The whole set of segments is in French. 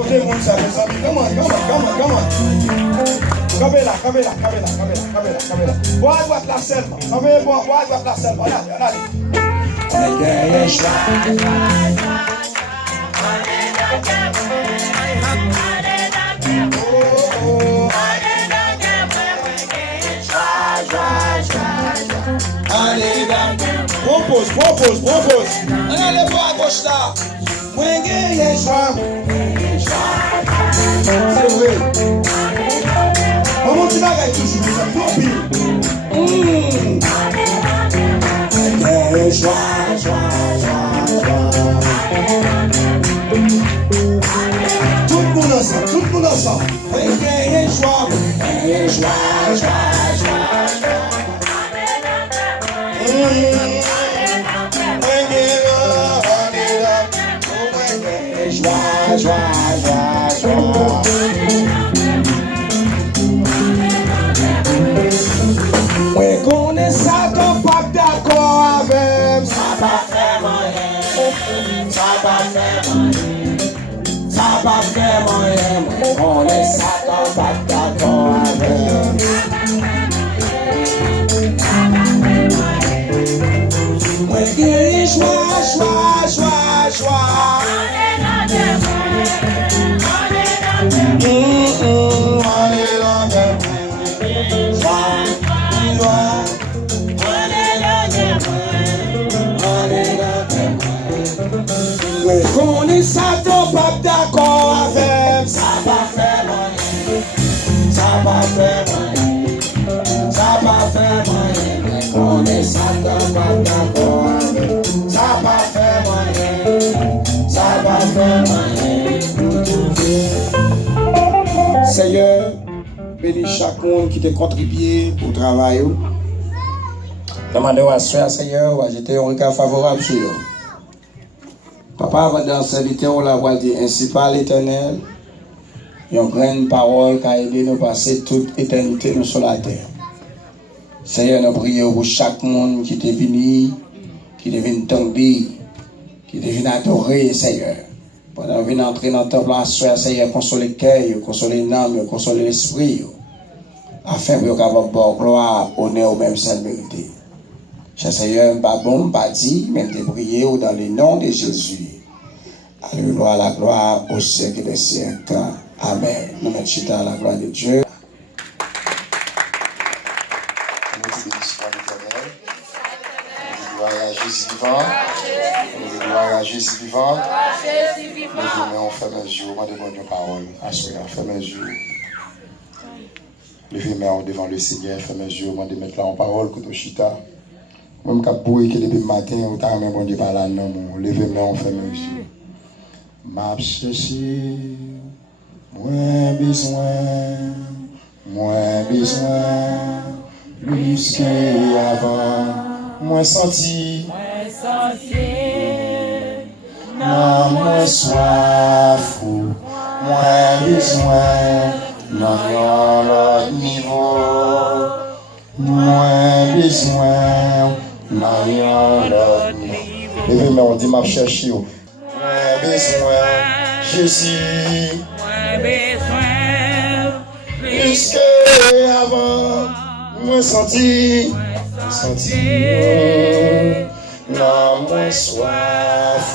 Come on. Cabela. Bois la selle. Bois la selle. Allez. Propose. Allez, bois à gauche là. C'est vrai. Comment tu m'arrêtes toujours, ça me pile. Tout le monde ensemble. Ouais, connais ça, ton pas d'accord avec. Ça va faire moyen. Connais ça, ton pas d'accord avec. Ouais, guéris, joie. Connais ça, ton pas d'accord avec. Ça va faire moyen. Connais ça, ton pas d'accord avec. Ça va faire moyen. Seigneur, bénis chaque monde qui t'a contribué pour travailler. Demandez à Seigneur, à jeter un regard favorable sur eux. Papa, avant de servir, on l'a dit ainsi par l'Éternel, une grande parole qui a aidé nous passer toute éternité nous sur la terre. Seigneur, nous prions pour chaque monde qui est venu, qui est venu tomber, qui est venu adorer, Seigneur. Pendant venir entrer dans le temple, Seigneur, consoler le cœur, consoler l'âme, consoler l'esprit, afin que nous puissions avoir gloire, honneur, même seul mérité. Cher Seigneur, pas bon, pas dit, même de prier dans le nom de Jésus. Alléluia, la gloire au siècle des siècles. Amen. Nous mettons dans la gloire de Dieu. Gloire à Jésus vivant. Gloire à Jésus vivant. Levez-moi, on ferme les yeux, on demande une parole. Assurez, fermez les yeux. Levez-moi devant le Seigneur, fermez les yeux, on demande mettre là en parole, que chita. Même quand vous depuis le matin, vous avez même bon Dieu par là, non, levez-moi, on ferme les yeux. M'a cherché, moins besoin, plus qu'avant, moins senti, non, moins soif, moins besoin, non, l'autre niveau, moins besoin, non, l'autre niveau. Levez-moi, on dit m'a cherché. Besoin, Jésus, moins besoin, plus qu'avant, moins senti, non, moins soif,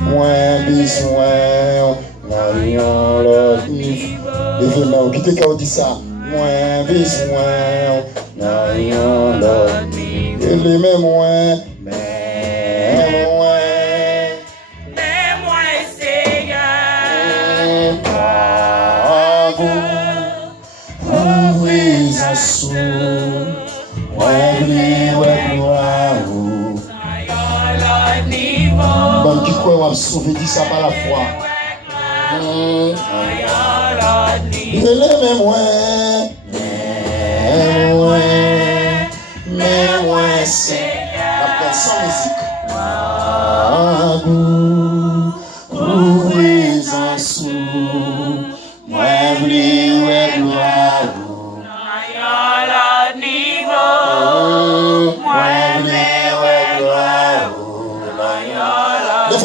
moins besoin, non, l'autre niveau. Levez-moi, quittez quand on dit ça, moins besoin, non, l'autre niveau. Et les mêmes moins. Bon, qui croit qu'on va sauver dit ça par la foi. Il est même moins, c'est la personne musique. Ouvrez un sou, moi vouliez gloire.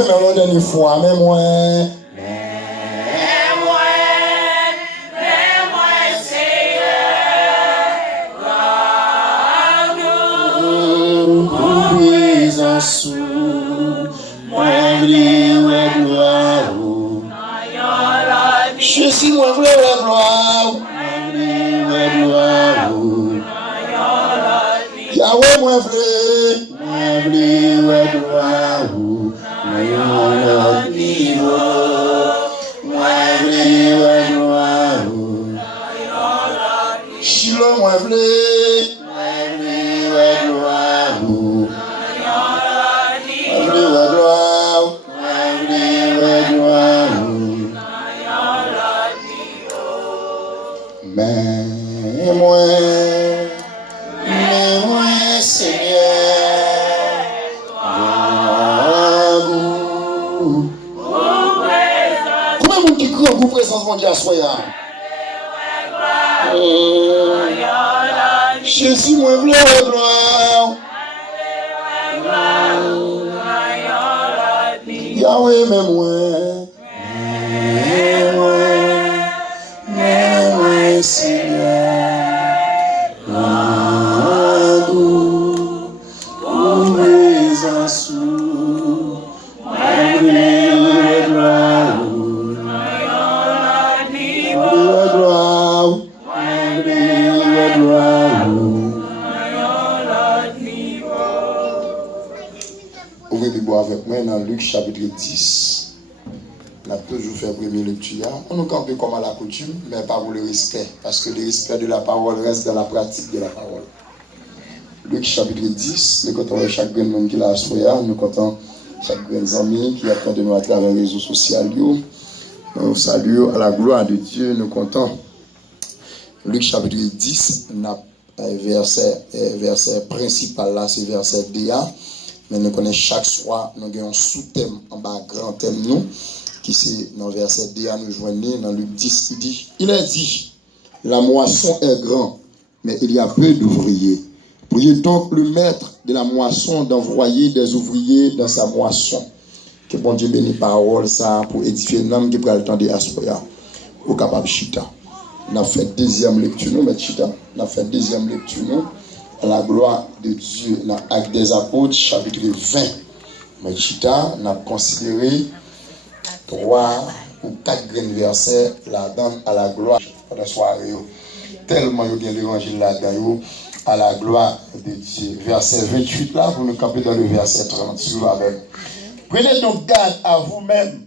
Mais on dernière fois, mais moi, sous, moi vle gloire. Jésus, moi vle gloire. Moi gloire. Yahweh, moi vle gloire. Moi niveau. Moi vle gloire. Shiloh, moi vle gloire. Mais moi, Seigneur, comment vous qui croit vous présence mondiale soya? Jésus, moi, gloire. Yahweh, mais moi, Seigneur, pour présence, ouvrez Bible avec moi dans Luc chapitre 10. On a toujours fait première lecture. On nous campe comme à la coutume, mais pas pour le respect, parce que le respect de la parole reste dans la pratique de la parole. Luc chapitre 10, nous comptons chaque monde qui l'a assoya, nous comptons chaque ami qui attend de nous à travers les réseaux sociaux. Nous saluons à la gloire de Dieu, nous comptons. Luc chapitre 10, verset principal là, c'est verset DA. Mais nous connaissons chaque soir, nous avons un sous-thème en bas, grand thème nous, qui c'est dans le verset D, nous joignons dans Luc 10, il est dit, la moisson est grande, mais il y a peu d'ouvriers. Priez donc le maître de la moisson d'envoyer des ouvriers dans sa moisson. Que bon Dieu bénisse parole ça pour édifier l'homme qui prend le temps de Aspoya, au capable chita. On a fait deuxième lecture, nous, mais chita, on a fait deuxième lecture, nous. À la gloire de Dieu, dans Actes des Apôtres, chapitre 20. Mais chita, on a considéré 3 ou 4 versets là-dedans à la gloire de la soirée. Tellement il y a l'évangile là-dedans, à la gloire de Dieu. Verset 28 là, vous nous campez dans le verset 30. Prenez donc garde à vous-même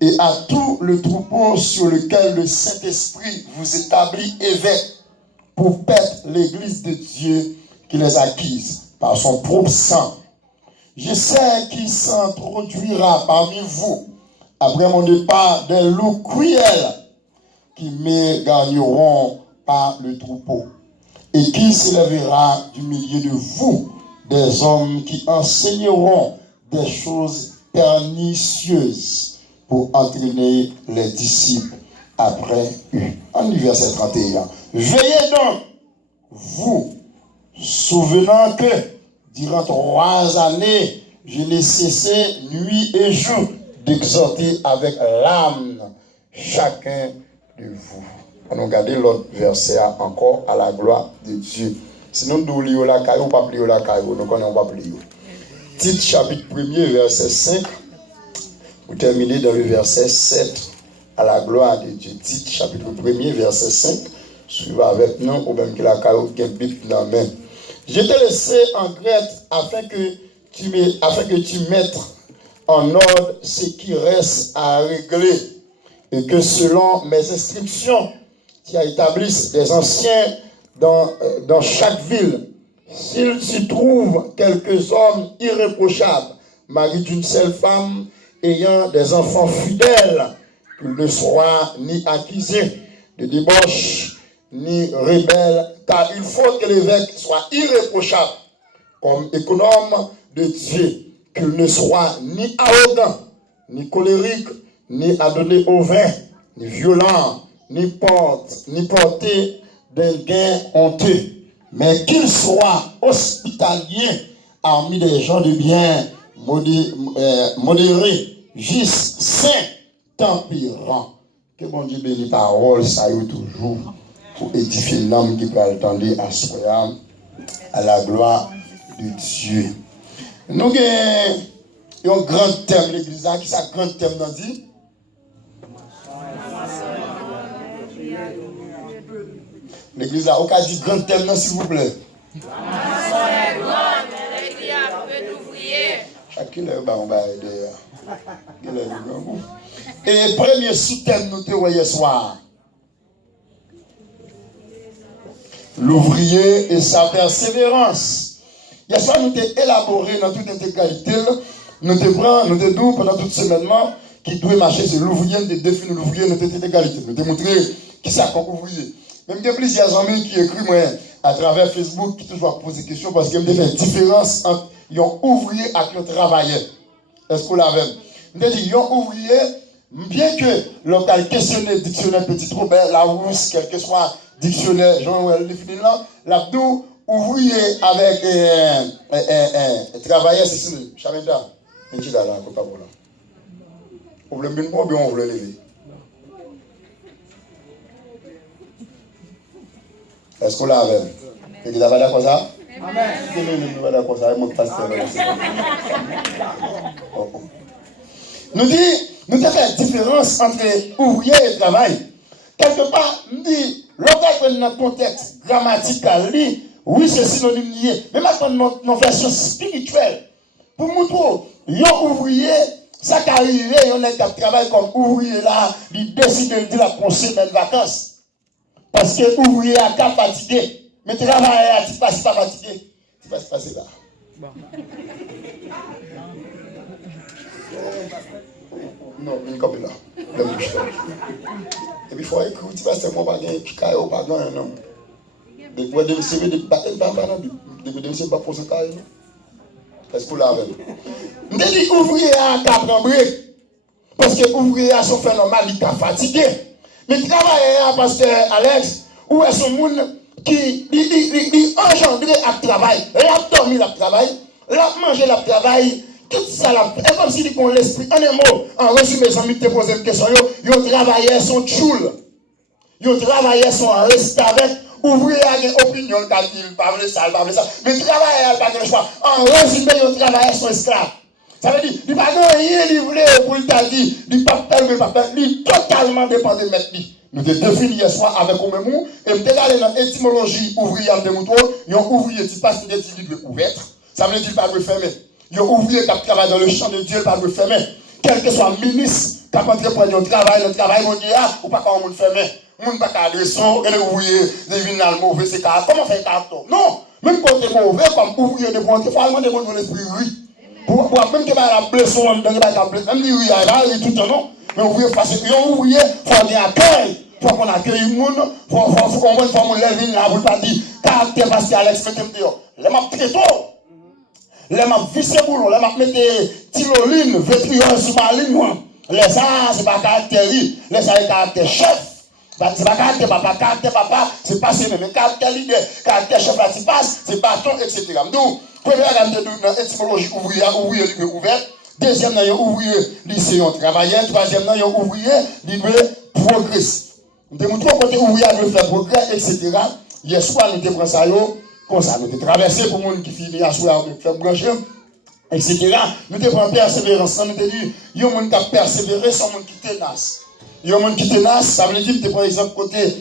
et à tout le troupeau sur lequel le Saint-Esprit vous établit évêque, pour paître l'église de Dieu qui les a acquises par son propre sang. Je sais qu'il s'introduira parmi vous, après mon départ, des loups cruels qui me gagneront par le troupeau, et qu'il s'élèvera du milieu de vous des hommes qui enseigneront des choses pernicieuses pour entraîner les disciples après eux. En verset 31. Veillez donc, vous, souvenant que, durant 3 années, je n'ai cessé nuit et jour d'exhorter avec l'âme chacun de vous. On a regardé l'autre verset encore à la gloire de Dieu. Sinon, nous lisons la caillou, pas plier la caillou, nous connaissons pas plier. Titre chapitre 1er, verset 5, vous terminez dans le verset 7. À la gloire de Dieu. Titre chapitre 1er, verset 5. Suivez avec nous, ou même que la caillou qui est Bible dans la main. Je t'ai laissé en Grèce afin que tu mettes en ordre ce qui reste à régler, et que selon mes instructions, tu établisses des anciens dans chaque ville. S'il s'y trouve quelques hommes irréprochables, mari d'une seule femme, ayant des enfants fidèles, qu'il ne soit ni accusé de débauche, ni rebelle, car il faut que l'évêque soit irréprochable, comme économe de Dieu, qu'il ne soit ni arrogant, ni colérique, ni adonné au vin, ni violent, ni porté d'un gain honteux, mais qu'il soit hospitalier parmi des gens de bien, modérés, juste, saints, tempérants. Que mon Dieu bénisse parole, ça y est toujours, pour édifier l'homme qui peut attendre à la gloire de Dieu. Nous avons un grand thème l'église là, qui est un grand thème dans dit. L'église là, on a dit grand thème s'il vous plaît. Chacun est en bas derrière. Et premier sous-thème nous te voyons ce soir. L'ouvrier et sa persévérance. Hier soir, nous avons élaboré dans toute intégralité. Nous avons dit pendant toute semaine qui doit marcher sur l'ouvrier, nous avons défini l'ouvrier dans toute intégralité. Nous avons montré qui c'est qu'on ouvrier. Même il y a plusieurs amis qui écrivent moi à travers Facebook qui toujours posent des questions parce qu'il y a une différence entre un ouvrier et un travailleur. Est-ce que vous l'avez? Nous avons dit un ouvrier, bien que l'on questionné le dictionnaire Petit Robert, la Rousse, quel que soit dictionnaire Jean-Noël défini là, l'abdou ouvrier avec travailleur, c'est ça. Chamenda, mais tu l'as là, pas pour là. On veut bien bon, bien on veut lever. Est-ce qu'on l'a avec? Et vous avez d'accord ça? Amen. Vous avez d'accord ça? Mon pasteur. Nous devons faire la différence entre ouvrier et travail. Quelque part, nous disons, lorsqu'on est dans le contexte grammatical, oui, c'est synonyme lié. Mais maintenant, dans la version spirituelle, pour montrer, un ouvrier, ça qui arrive, on est qui travaille comme ouvrier là, il décide de dire qu'on semaine de vacances. Parce que l'ouvrier a qu'à fatiguer. Mais travailler, tu ne passes pas fatigué. Tu vas se passer là. Non, une copine là. Et puis il faut écouter, tu vas se faire pas gagner, tu cailles pas gagner, non. Depuis que monsieur veut battre pas dans depuis que monsieur pas pour ce caille. Est-ce que vous l'avez? Je dis ouvrier à qu'à prendre. Parce que l'ouvrier a son fait normal, il est fatigué. Mais travailler parce que Alex, où est ce monde qui engendre à travail, il a dormi le travail, il a mangé le travail, tout ça là, et comme si il a l'esprit. En un mot, en résumé, mes amis te posent une question, ils ont travaillé son tchoul, ils ont travaillé son reste avec, ouvrier a une opinion, il pas de ça, mais travailler n'a pas de choix. En résumé, ils ont travaillé son esclave. Ça veut dire, il n'y a pas rien qui voulait pour le dire, il n'y a pas de il totalement dépend de mettre. Nous avons défini hier soir avec nous-mêmes, et nous avons allé dans l'étymologie ouvrière de mouton, il y a un ouvrier qui passe des livres ouverts, ça veut dire qu'il ne peut pas fermer. Il y a un ouvrier qui travaille dans le champ de Dieu, il ne peut pas fermer. Quel que soit le ministre qui a entrepris un travail, le travail mondial, ou pas quand on fermer. On ne peut pas adresser, et l'ouvrier devine le mauvais, c'est car. Comment faire carton? Non, même quand tu es mauvais, comme ouvrier de pointe, il faut aller demander l'esprit oui. Pour même que la blessure, on ne peut pas la blessure, même si il y a tout le temps, non. Mais ouvrier, parce que l'ouvrier, il faut un accueil. Il faut qu'on accueille le monde, il faut qu'on lève là, vous pas dire, caractère parce que Alex mettez dehors. Les m'a piéton, les m'a vissé boulot, les m'a mettez tyloline, vétriol sur ma ligne. Les ça, c'est pas caractère, les ça, c'est caractère chef. C'est pas caractère papa, c'est pas c'est même caractère leader, caractère chef là, c'est passe, c'est bâton, etc. Donc, première gamme de l'étymologie ouvrière ouverte. Deuxième, il y a ouvrier, lycée, on travaillait. Troisième, il y a ouvrier, il progresse. Nous avons trois côtés ouvriers de faire progrès, etc. Hier soir, nous avons pris ça, comme ça, nous avons traversé pour les gens qui finissent à soir, nous faire brancher, etc. Nous avons pris persévérance. Nous avons dit, il y a des gens qui ont persévéré, sont des gens qui tenaces. Il y a des gens qui tenaces, ça veut dire que, par exemple, côté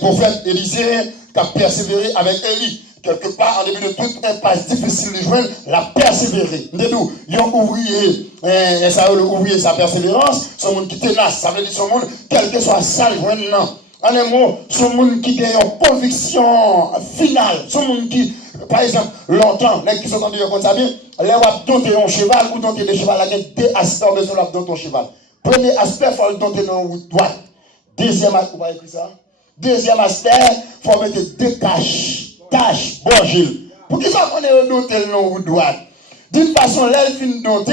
prophète Élisée, qui a persévéré avec Élie. Quelque part, en début de toute impasse difficile de joindre, la persévérer. Nous, il y a un ouvrier, et ça, le ouvrier, sa persévérance, c'est un monde qui tenace. Ça veut dire son monde, quel que soit ça, le joindre. En un mot, c'est un monde qui a une conviction finale. C'est un monde qui, par exemple, longtemps, les qui sont entendus comme ça bien, les wap dompter un cheval ou dompter des chevaux, il y a deux aspects de son lap dans ton cheval. Premier aspect, il faut le dompter dans la route droite. Deuxième aspect, vous écrire ça? Deuxième aspect, il faut mettre deux caches. Tâche, bon Gilles. Pour qui ça qu'on est doté le nom ou droite? D'une façon, l'elfe fin doté.